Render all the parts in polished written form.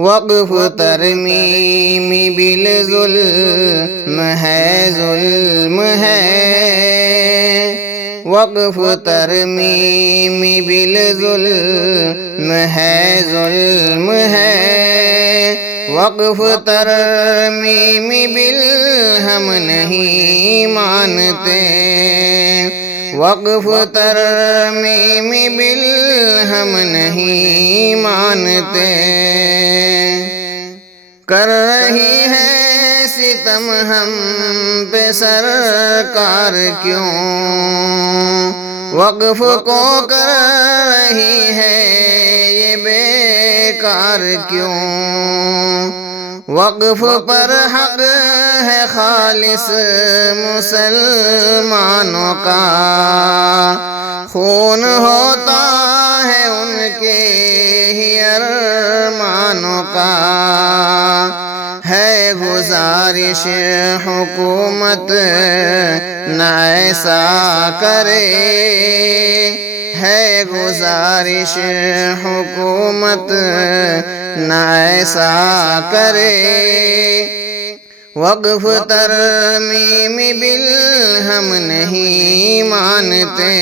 وقف ترمیم بالظلم ہے، ظلم ہے، وقف ترمیم بالظلم ہے، ظلم ہے، وقف ترمیم بالہم نہیں مانتے، وقف ترمیم بالہم نہیں مانتے، کر رہی ہے ستم ہم پہ سرکار کیوں، وقف کو کر رہی ہے یہ بیکار کیوں، وقف پر حق ہے خالص مسلمانوں کا، خون ہوتا ہے ان کے ہی ارمانوں کا، ہے گزارش حکومت نہ ایسا کرے، ہے گزارش حکومت نہ ایسا کرے، وقف ترمیم بالہم نہیں مانتے،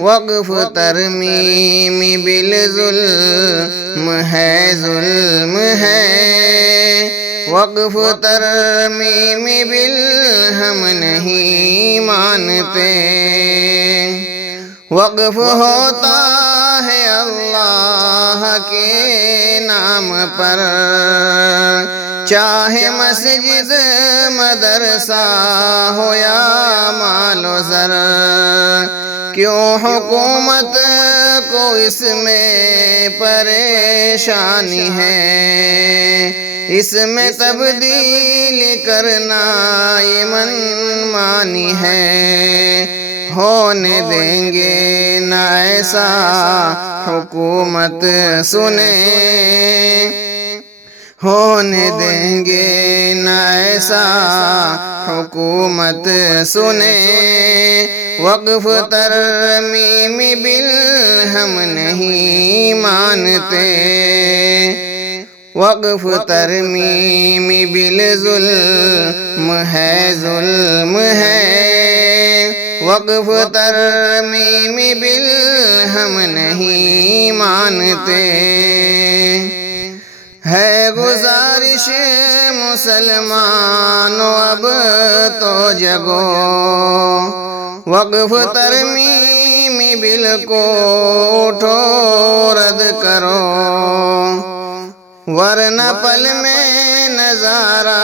وقف ترمیم بالظلم ہے، ظلم ہے، وقف ترمیم بالہم نہیں مانتے، وقف ہوتا ہے اللہ کے نام پر، چاہے مسجد مدرسہ ہو یا مال و زر، کیوں حکومت کو اس میں پریشانی ہے، اس میں تبدیلی کرنا یہ منمانی ہے، ہونے دیں گے نہ ایسا حکومت سنے، ہونے دیں گے نہ ایسا حکومت سنے، وقف ترمیم بالہم نہیں مانتے، وقف ترمیم بالظلم ہے، ظلم ہے، وقف ترمیم بالہم نہیں مانتے، ہے گزارش مسلمانوں اب تو جگو، وقف ترمیم بل کو اٹھو رد کرو، ورنہ پل میں نظارہ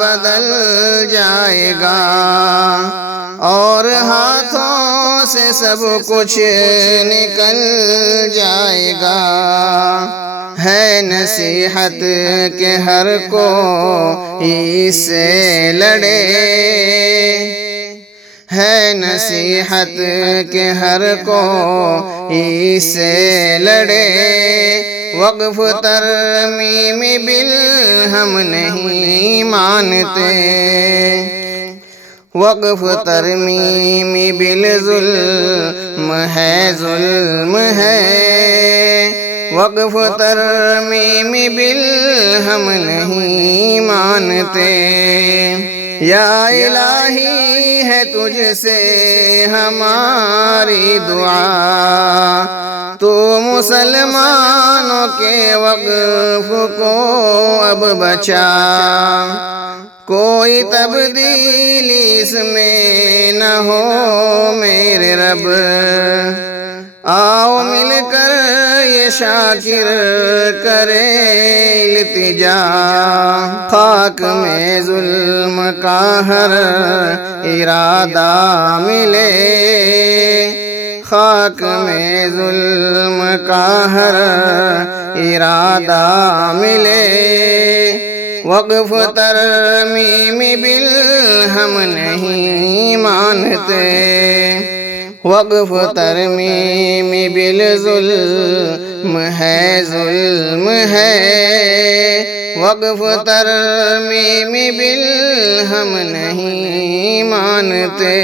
بدل جائے گا، اور ہاتھوں سے سب کچھ نکل جائے گا، ہے نصیحت کہ ہر کو اس سے لڑے، ہے نصیحت کہ ہر کو اس سے لڑے، وقف ترمیم بالہم نہیں مانتے، وقف ترمیم بالظلم ہے، ظلم ہے، وقف ترمیم بالہم نہیں مانتے، یا الہی ہے تجھ سے ہماری دعا، تو مسلمانوں کے وقف کو اب بچا، کوئی تبدیلی اس میں نہ ہو میرے رب، آؤ مل کر یہ شاکر کرے التجا، خاک میں ظلم کا ہر ارادہ ملے، خاک میں ظلم کا ہر ارادہ ملے، وقف ترمیم بالہم نہیں مانتے، وقف ترمیم بالظلم ہے، ظلم ہے، وقف ترمیم بالہم نہیں مانتے۔